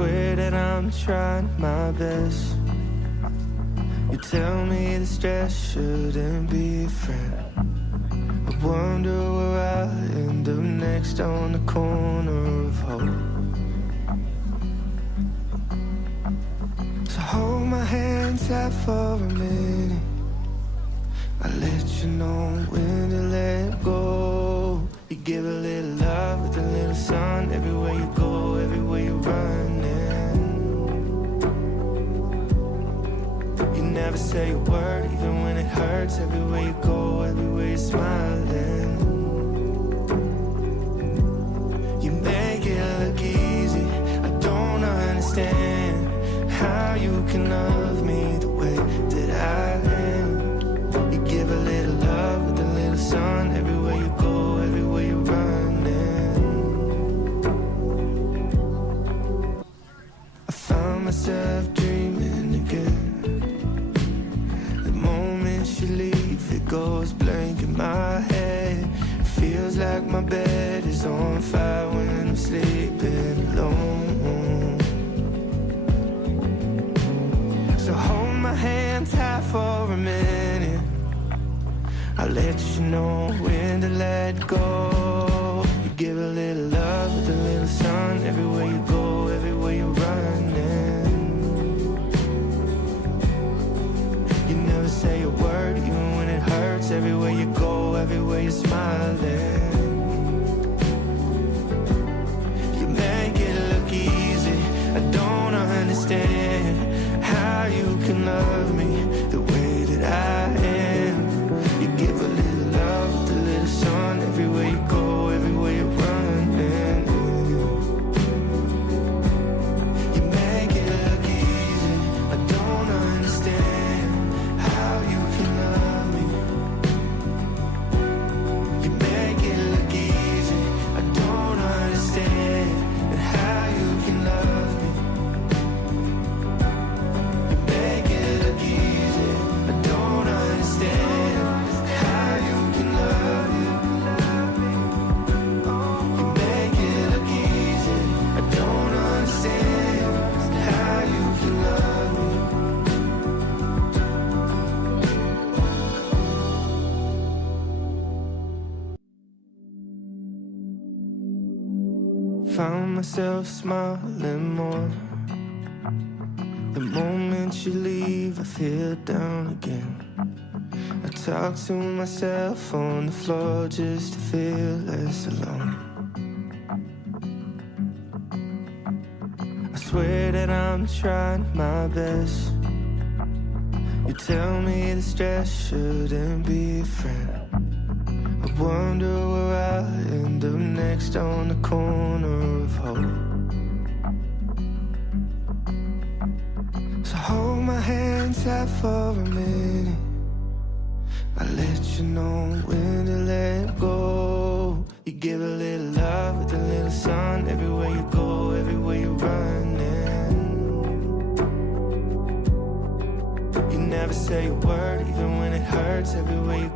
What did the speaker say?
swear that I'm trying my best. You tell me the stress shouldn't be a friend. I wonder where I'll end up next on the corner of hope. So hold my hand tight for a minute. I'll let you know when to let go. You give a little love with a little sun. Everywhere you go, everywhere you're running. You never say a word, even when it hurts. Everywhere you go, everywhere you're smiling. You make it look easy. I don't understand how you can love me the way that I am. You give a little love with a little sun. Everywhere you go, everywhere you're running. I found myself dreaming again. The moment you leave, it goes blank in my head. It feels like my bed is on fire when I'm sleeping alone. So hold my hand tight for a minute. I'll let you know when to let go. You give a little love with a little sun. Everywhere you go, everywhere you're running. You never say a word, even when it hurts. Everywhere you go, everywhere you're smiling. You make it look easy. I don't understand how you can love me the way that I am. You give a little love with a little sun. Everywhere you go, everywhere you're running. You make it look easy. I don't understand how you can love me. You make it look easy. I don't understand how you can love me. You make it look easy. I don't understand how you can love me. You make it look easy. I don't understand how you can love me. Found myself smiling more. The moment you leave, I feel down again. I talk to myself on the floor just to feel less alone. I swear that I'm trying my best. You tell me the stress shouldn't be a friend. I wonder where I'll end up next on the corner of hope. So hold my hand tight for a minute. I'll let you know when to let go. You give a little love with a little sun. Everywhere you go, everywhere you're running. You never say a word, even when it hurts. Everywhere you